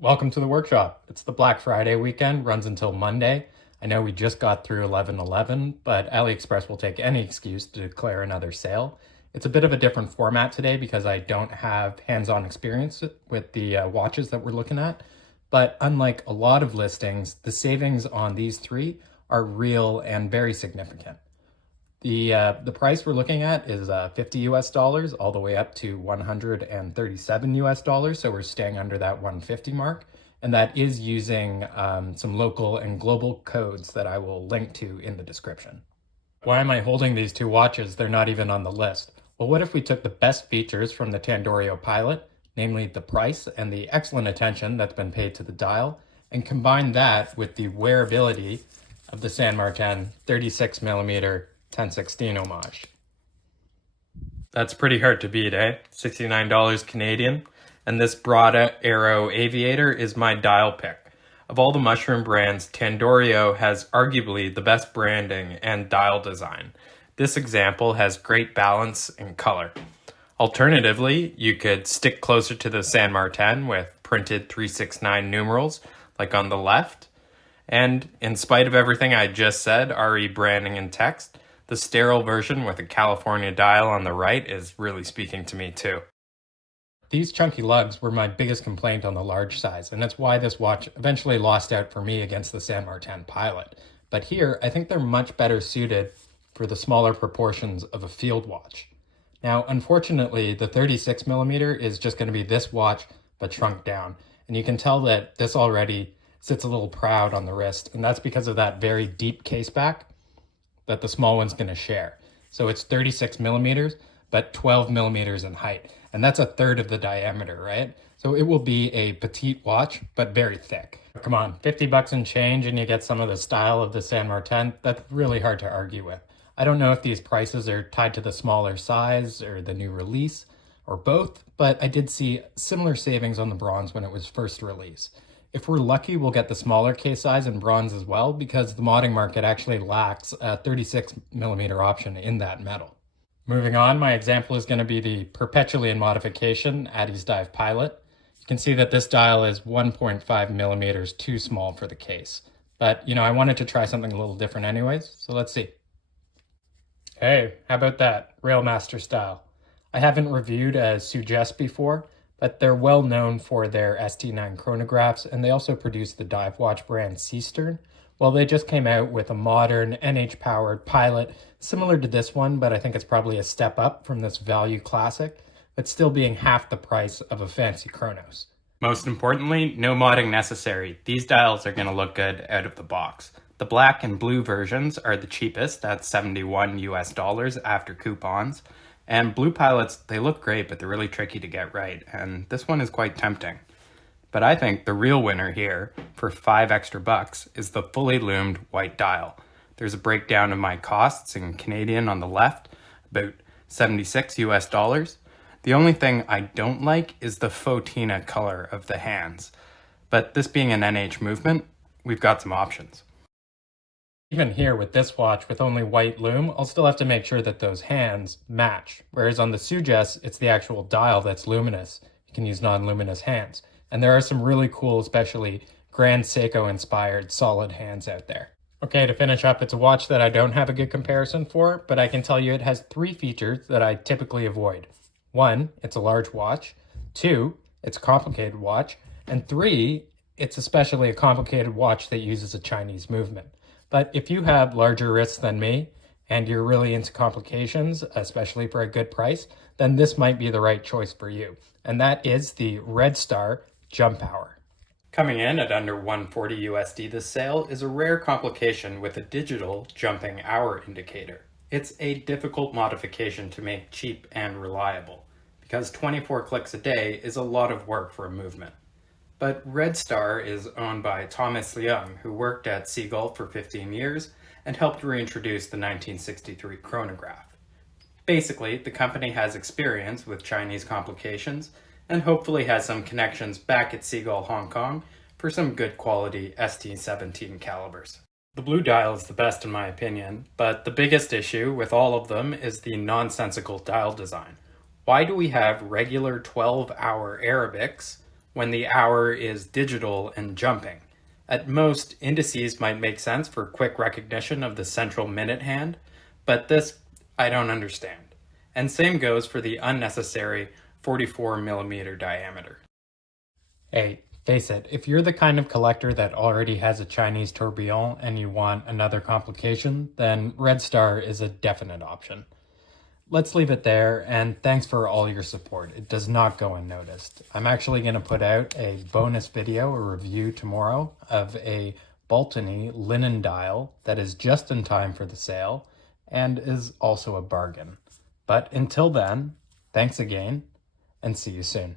Welcome to the workshop. It's the Black Friday weekend, runs until Monday. I know we just got through 11/11, but Aliexpress will take any excuse to declare another sale. It's a bit of a different format today because I don't have hands-on experience with the watches that we're looking at. But unlike a lot of listings, the savings on these three are real and very significant. The price we're looking at is 50 US dollars all the way up to 137 US dollars. So we're staying under that 150 mark. And that is using some local and global codes that I will link to in the description. Why am I holding these two watches? They're not even on the list. Well, what if we took the best features from the Tandorio Pilot, namely the price and the excellent attention that's been paid to the dial, and combined that with the wearability of the San Martin 36mm 1016 homage. That's pretty hard to beat, eh? $69 Canadian. And this Brada Aero Aviator is my dial pick. Of all the mushroom brands, Tandorio has arguably the best branding and dial design. This example has great balance and color. Alternatively, you could stick closer to the San Martin with printed 369 numerals, like on the left. And in spite of everything I just said, RE branding and text, the sterile version with a California dial on the right is really speaking to me too. These chunky lugs were my biggest complaint on the large size, and that's why this watch eventually lost out for me against the San Martin Pilot. But here, I think they're much better suited for the smaller proportions of a field watch. Now, unfortunately, the 36mm is just going to be this watch, but shrunk down. And you can tell that this already sits a little proud on the wrist, and that's because of that very deep case back that the small one's going to share. So it's 36mm, but 12mm in height. And that's a third of the diameter, right? So it will be a petite watch, but very thick. Come on, 50 bucks and change and you get some of the style of the San Martin. That's really hard to argue with. I don't know if these prices are tied to the smaller size or the new release or both, but I did see similar savings on the bronze when it was first released. If we're lucky, we'll get the smaller case size in bronze as well because the modding market actually lacks a 36mm option in that metal. Moving on, my example is going to be the Perpetually in Modification Addie's Dive Pilot. You can see that this dial is 1.5mm too small for the case. But, I wanted to try something a little different anyways, so let's see. Hey, how about that? Railmaster style. I haven't reviewed a Suggess before, but they're well known for their ST9 chronographs, and they also produce the dive watch brand Seastern. Well, they just came out with a modern NH-powered Pilot, similar to this one, but I think it's probably a step up from this value classic, but still being half the price of a fancy Chronos. Most importantly, no modding necessary. These dials are going to look good out of the box. The black and blue versions are the cheapest at 71 US dollars after coupons. And blue Pilots, they look great, but they're really tricky to get right, and this one is quite tempting. But I think the real winner here, for $5 extra, is the fully loomed white dial. There's a breakdown of my costs in Canadian on the left, about 76 US dollars. The only thing I don't like is the Fotina color of the hands. But this being an NH movement, we've got some options. Even here with this watch with only white lume, I'll still have to make sure that those hands match. Whereas on the Suggess, it's the actual dial that's luminous. You can use non-luminous hands. And there are some really cool, especially Grand Seiko inspired solid hands out there. Okay, to finish up, it's a watch that I don't have a good comparison for, but I can tell you it has 3 features that I typically avoid. 1, it's a large watch. 2, it's a complicated watch. And 3, it's especially a complicated watch that uses a Chinese movement. But if you have larger wrists than me, and you're really into complications, especially for a good price, then this might be the right choice for you. And that is the Redstar Jump Hour. Coming in at under 140 USD this sale is a rare complication with a digital jumping hour indicator. It's a difficult modification to make cheap and reliable, because 24 clicks a day is a lot of work for a movement. But Redstar is owned by Thomas Leung, who worked at Seagull for 15 years and helped reintroduce the 1963 chronograph. Basically, the company has experience with Chinese complications and hopefully has some connections back at Seagull Hong Kong for some good quality ST17 calibers. The blue dial is the best in my opinion, but the biggest issue with all of them is the nonsensical dial design. Why do we have regular 12-hour Arabics when the hour is digital and jumping. At most, indices might make sense for quick recognition of the central minute hand, but this I don't understand. And same goes for the unnecessary 44mm diameter. Hey, face it, if you're the kind of collector that already has a Chinese tourbillon and you want another complication, then Redstar is a definite option. Let's leave it there, and thanks for all your support. It does not go unnoticed. I'm actually going to put out a bonus video, a review tomorrow, of a Baltony linen dial that is just in time for the sale and is also a bargain. But until then, thanks again, and see you soon.